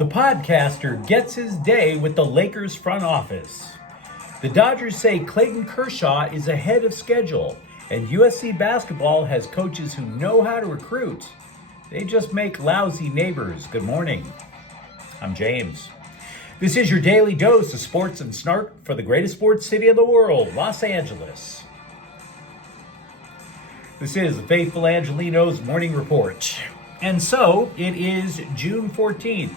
The podcaster gets his day with the Lakers front office. The Dodgers say Clayton Kershaw is ahead of schedule, and USC basketball has coaches who know how to recruit. They just make lousy neighbors. Good morning. I'm James. This is your daily dose of sports and snark for the greatest sports city in the world, Los Angeles. This is the faithful Angelenos morning report. And so it is June 14th.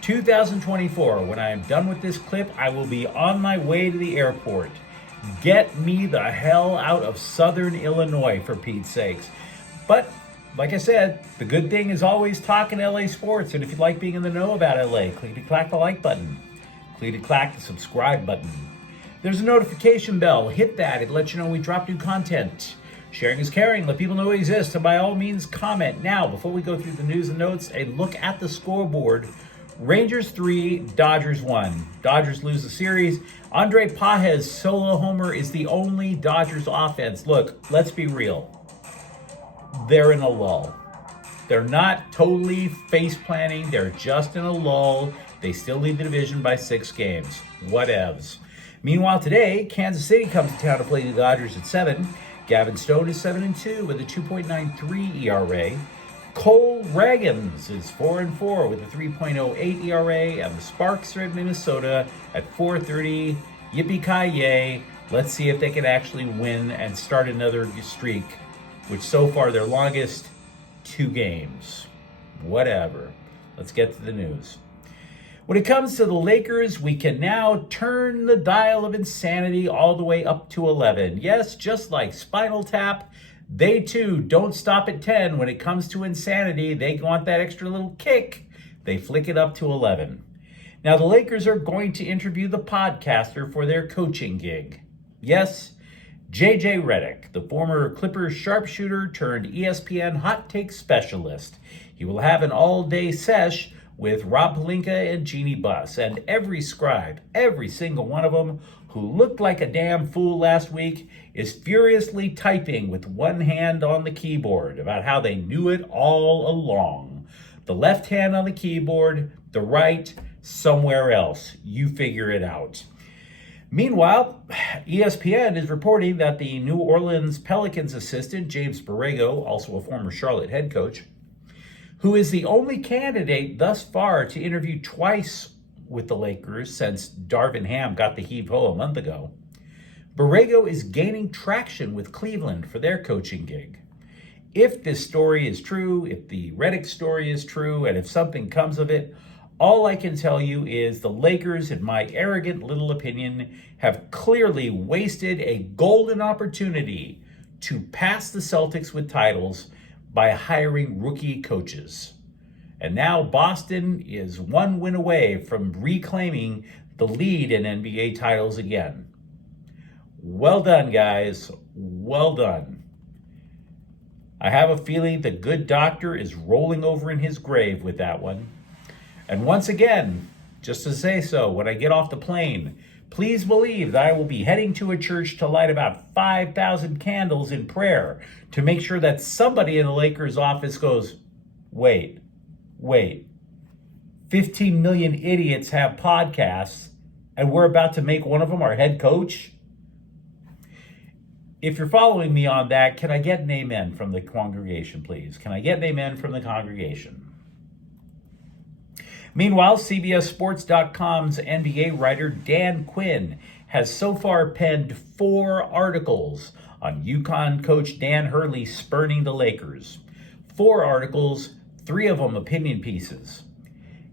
2024. When I am done with this clip, I will be on my way to the airport. Get me the hell out of Southern Illinois, for Pete's sakes. But, like I said, the good thing is always talking LA sports. And if you like being in the know about LA, clickety-clack the like button. Clickety-clack the subscribe button. There's a notification bell. Hit that. It lets you know when we drop new content. Sharing is caring. Let people know we exist. And by all means, comment. Now, before we go through the news and notes, a look at the scoreboard. Rangers 3, Dodgers 1. Dodgers lose the series. Andre Pages' solo homer is the only Dodgers offense. Look, let's be real. They're in a lull. They're not totally face planting. They're just in a lull. They still lead the division by 6 games. Whatevs. Meanwhile, today, Kansas City comes to town to play the Dodgers at 7. Gavin Stone is 7-2 with a 2.93 ERA. Cole Ragans is 4-4 with a 3.08 ERA, and the Sparks are in Minnesota at 4:30. Yippee-ki-yay. Let's see if they can actually win and start another streak, which so far their longest 2 games. Whatever. Let's get to the news. When it comes to the Lakers, we can now turn the dial of insanity all the way up to 11. Yes, just like Spinal Tap, they too don't stop at 10 when it comes to insanity. They want that extra little kick. They flick it up to 11. Now the Lakers are going to interview the podcaster for their coaching gig. Yes, JJ Redick, the former Clippers sharpshooter turned ESPN hot take specialist. He will have an all-day sesh with Rob Pelinka and Jeannie Buss, and every scribe, every single one of them, who looked like a damn fool last week, is furiously typing with one hand on the keyboard about how they knew it all along. The left hand on the keyboard, the right somewhere else. You figure it out. Meanwhile, ESPN is reporting that the New Orleans Pelicans assistant, James Borrego, also a former Charlotte head coach, who is the only candidate thus far to interview twice with the Lakers since Darvin Ham got the heave-ho a month ago. Borrego is gaining traction with Cleveland for their coaching gig. If this story is true, if the Redick story is true, and if something comes of it, all I can tell you is the Lakers, in my arrogant little opinion, have clearly wasted a golden opportunity to pass the Celtics with titles by hiring rookie coaches. And now Boston is 1 win away from reclaiming the lead in NBA titles again. Well done, guys. Well done. I have a feeling the good doctor is rolling over in his grave with that one. And once again, just to say so, when I get off the plane, please believe that I will be heading to a church to light about 5,000 candles in prayer to make sure that somebody in the Lakers office goes, wait, 15 million idiots have podcasts and we're about to make one of them our head coach? If you're following me on that, can I get an amen from the congregation, please? Can I get an amen from the congregation? Meanwhile, CBSSports.com's NBA writer Dan Quinn has so far penned 4 articles on UConn coach Dan Hurley spurning the Lakers. 4 articles, 3 of them opinion pieces.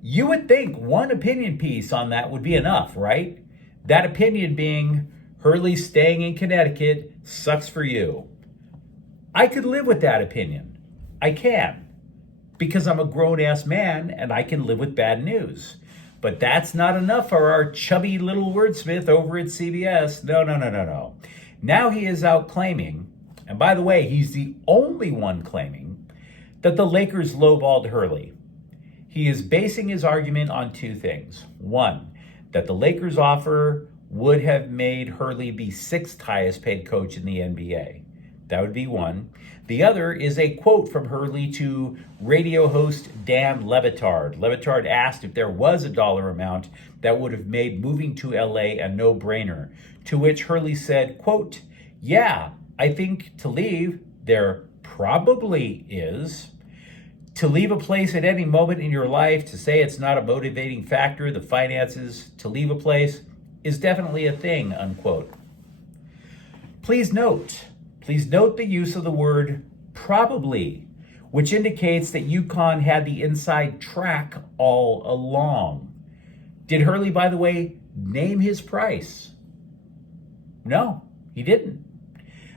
You would think one opinion piece on that would be enough, right? That opinion being, Hurley staying in Connecticut sucks for you. I could live with that opinion. I can. Because I'm a grown-ass man and I can live with bad news. But that's not enough for our chubby little wordsmith over at CBS. No. Now he is out claiming, and by the way, he's the only one claiming, that the Lakers lowballed Hurley. He is basing his argument on 2 things. 1, that the Lakers offer would have made Hurley the 6th highest paid coach in the NBA. That would be one. The other is a quote from Hurley to radio host Dan Levitard. Levitard asked if there was a dollar amount that would have made moving to LA a no-brainer, to which Hurley said, quote, "Yeah, I think to leave, there probably is. To leave a place at any moment in your life, to say it's not a motivating factor, the finances, to leave a place is definitely a thing," unquote. Please note the use of the word probably, which indicates that UConn had the inside track all along. Did Hurley, by the way, name his price? No, he didn't.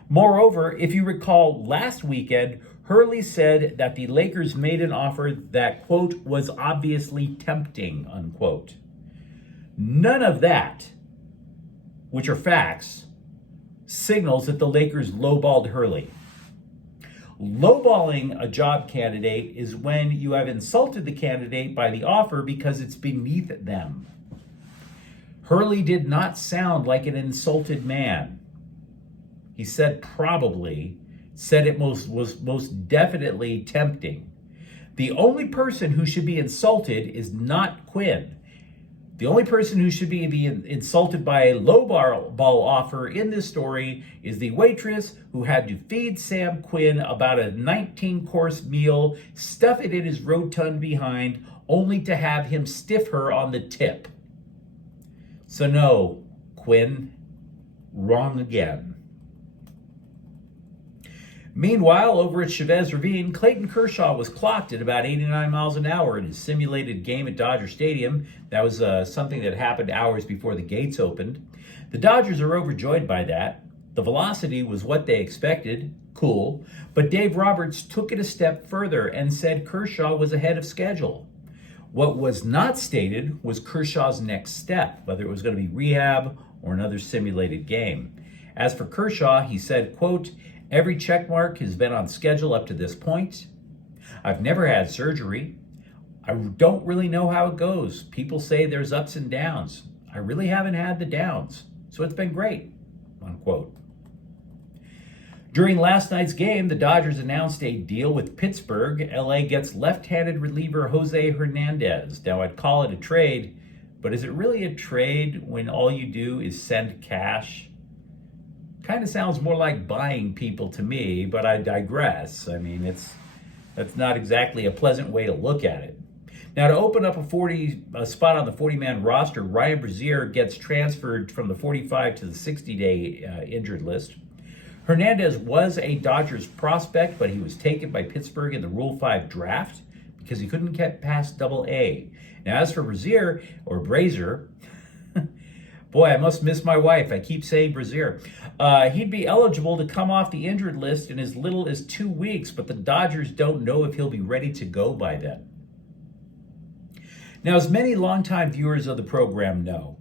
Moreover, if you recall last weekend, Hurley said that the Lakers made an offer that, quote, was obviously tempting, unquote. None of that, which are facts, signals that the Lakers lowballed Hurley. Lowballing a job candidate is when you have insulted the candidate by the offer because it's beneath them. Hurley did not sound like an insulted man. He said probably, said it was most definitely tempting. The only person who should be insulted is not Quinn. The only person who should be insulted by a lowball offer in this story is the waitress who had to feed Sam Quinn about a 19-course meal, stuff it in his rotund behind, only to have him stiff her on the tip. So no, Quinn, wrong again. Meanwhile, over at Chavez Ravine, Clayton Kershaw was clocked at about 89 miles an hour in his simulated game at Dodger Stadium. That was something that happened hours before the gates opened. The Dodgers are overjoyed by that. The velocity was what they expected. Cool. But Dave Roberts took it a step further and said Kershaw was ahead of schedule. What was not stated was Kershaw's next step, whether it was going to be rehab or another simulated game. As for Kershaw, he said, quote, "Every check mark has been on schedule up to this point. I've never had surgery. I don't really know how it goes. People say there's ups and downs. I really haven't had the downs, so it's been great," unquote. During last night's game, the Dodgers announced a deal with Pittsburgh. LA gets left-handed reliever Jose Hernandez. Now, I'd call it a trade, but is it really a trade when all you do is send cash? Kind of sounds more like buying people to me, but I digress. I mean, that's not exactly a pleasant way to look at it. Now, to open up a spot on the 40-man roster, Ryan Brazier gets transferred from the 45 to the 60-day injured list. Hernandez was a Dodgers prospect, but he was taken by Pittsburgh in the Rule 5 draft because he couldn't get past Double-A. Now, as for Brazier, boy, I must miss my wife. I keep saying Brazier. He'd be eligible to come off the injured list in as little as 2 weeks, but the Dodgers don't know if he'll be ready to go by then. Now, as many longtime viewers of the program know,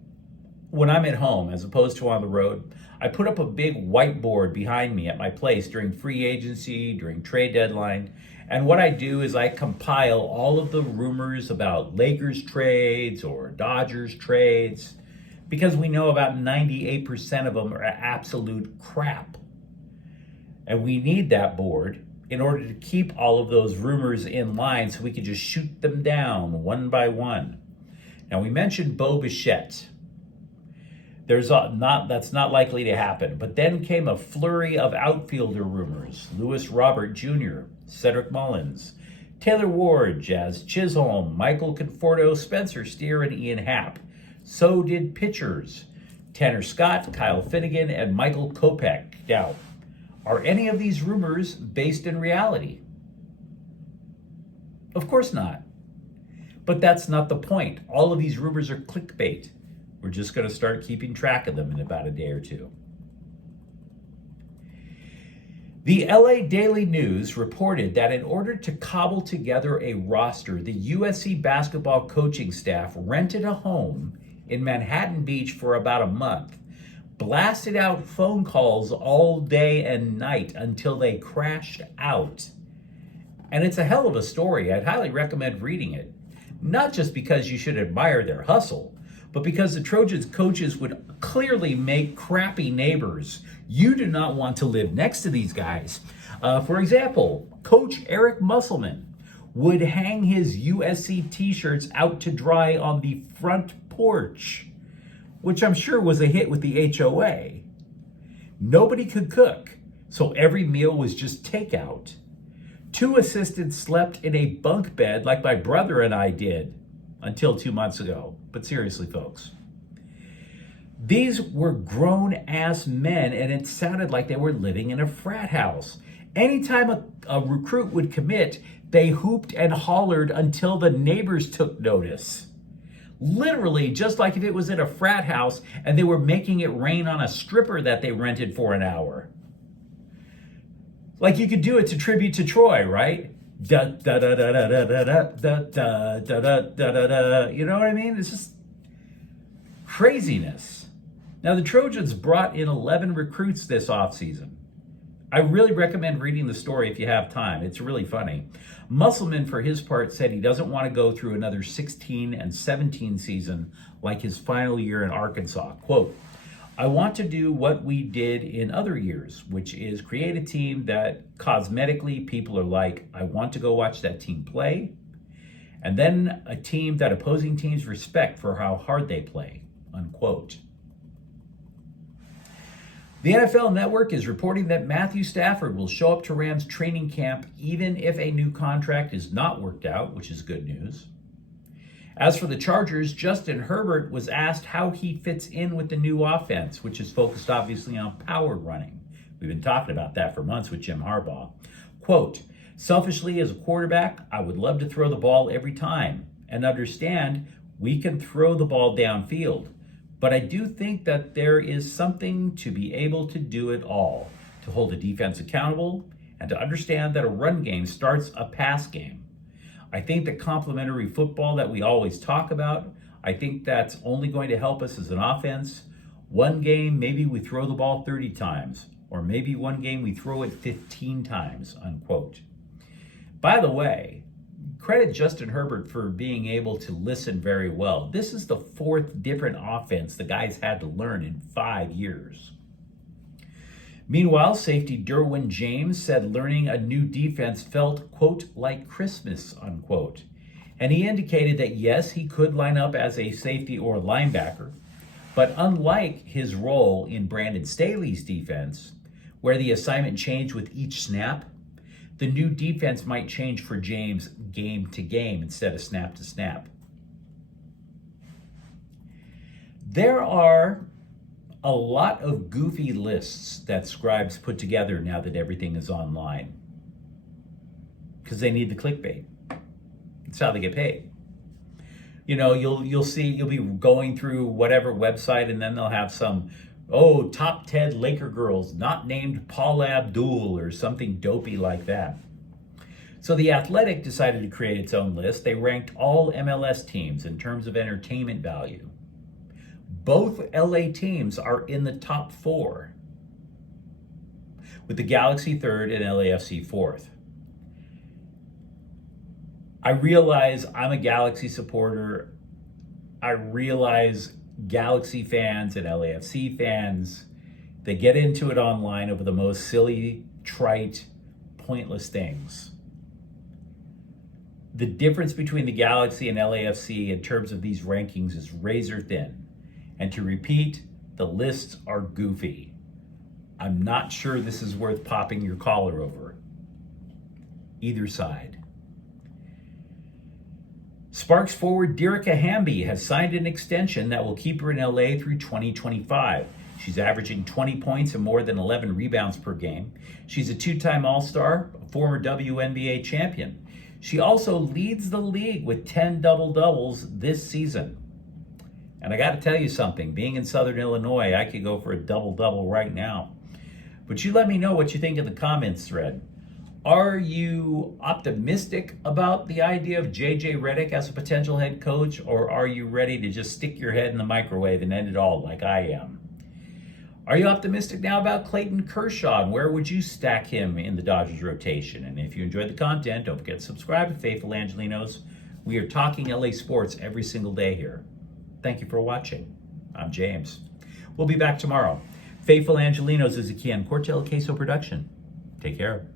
when I'm at home as opposed to on the road, I put up a big whiteboard behind me at my place during free agency, during trade deadline, and what I do is I compile all of the rumors about Lakers trades or Dodgers trades, because we know about 98% of them are absolute crap. And we need that board in order to keep all of those rumors in line so we can just shoot them down one by one. Now, we mentioned Bo Bichette. That's not likely to happen. But then came a flurry of outfielder rumors. Lewis Robert Jr., Cedric Mullins, Taylor Ward, Jazz Chisholm, Michael Conforto, Spencer Steer, and Ian Happ. So did pitchers, Tanner Scott, Kyle Finnegan, and Michael Kopech. Now, are any of these rumors based in reality? Of course not. But that's not the point. All of these rumors are clickbait. We're just going to start keeping track of them in about a day or two. The LA Daily News reported that in order to cobble together a roster, the USC basketball coaching staff rented a home in Manhattan Beach for about a month, blasted out phone calls all day and night until they crashed out. And it's a hell of a story. I'd highly recommend reading it. Not just because you should admire their hustle, but because the Trojans coaches would clearly make crappy neighbors. You do not want to live next to these guys. For example, Coach Eric Musselman would hang his USC t-shirts out to dry on the front porch, which I'm sure was a hit with the HOA. Nobody could cook, so every meal was just takeout. 2 assistants slept in a bunk bed like my brother and I did until 2 months ago. But seriously, folks, these were grown-ass men, and it sounded like they were living in a frat house. Anytime a recruit would commit, they hooped and hollered until the neighbors took notice. Literally, just like if it was in a frat house and they were making it rain on a stripper that they rented for an hour. Like you could do it to tribute to Troy, right? Da da da da da da da da da da da da da. You know what I mean? It's just craziness. Now the Trojans brought in 11 recruits this offseason. I really recommend reading the story if you have time. It's really funny. Musselman, for his part, said he doesn't want to go through another 16 and 17 season like his final year in Arkansas. Quote, I want to do what we did in other years, which is create a team that cosmetically people are like, I want to go watch that team play. And then a team that opposing teams respect for how hard they play, unquote. The NFL Network is reporting that Matthew Stafford will show up to Rams training camp even if a new contract is not worked out, which is good news. As for the Chargers, Justin Herbert was asked how he fits in with the new offense, which is focused obviously on power running. We've been talking about that for months with Jim Harbaugh. Quote, selfishly as a quarterback, I would love to throw the ball every time and understand we can throw the ball downfield. But I do think that there is something to be able to do it all, to hold a defense accountable, and to understand that a run game starts a pass game. I think the complementary football that we always talk about, I think that's only going to help us as an offense. One game, maybe we throw the ball 30 times, or maybe one game we throw it 15 times, unquote. By the way, credit Justin Herbert for being able to listen very well. This is the 4th different offense the guy's had to learn in 5 years. Meanwhile, safety Derwin James said learning a new defense felt, quote, like Christmas, unquote. And he indicated that yes, he could line up as a safety or linebacker, but unlike his role in Brandon Staley's defense, where the assignment changed with each snap, the new defense might change for James game to game instead of snap to snap. There are a lot of goofy lists that scribes put together now that everything is online, because they need the clickbait. That's how they get paid. You know, you'll see, you'll be going through whatever website, and then they'll have some, top 10 Laker girls not named Paula Abdul or something dopey like that. So The Athletic decided to create its own list. They ranked all MLS teams in terms of entertainment value. Both LA teams are in the top 4, with the Galaxy 3rd and LAFC 4th. I realize I'm a Galaxy supporter. I realize Galaxy fans and LAFC fans, they get into it online over the most silly, trite, pointless things. The difference between the Galaxy and LAFC in terms of these rankings is razor thin. And to repeat, the lists are goofy. I'm not sure this is worth popping your collar over. Either side. Sparks forward Derica Hamby has signed an extension that will keep her in LA through 2025. She's averaging 20 points and more than 11 rebounds per game. She's a 2-time All-Star, a former WNBA champion. She also leads the league with 10 double-doubles this season. And I got to tell you something, being in Southern Illinois, I could go for a double-double right now. But you let me know what you think in the comments thread. Are you optimistic about the idea of JJ Redick as a potential head coach, or are you ready to just stick your head in the microwave and end it all like I am? Are you optimistic now about Clayton Kershaw, and where would you stack him in the Dodgers rotation? And if you enjoyed the content, don't forget to subscribe to Faithful Angelenos. We are talking LA sports every single day here. Thank you for watching. I'm James. We'll be back tomorrow. Faithful Angelenos is a Kian Cortel Queso production. Take care.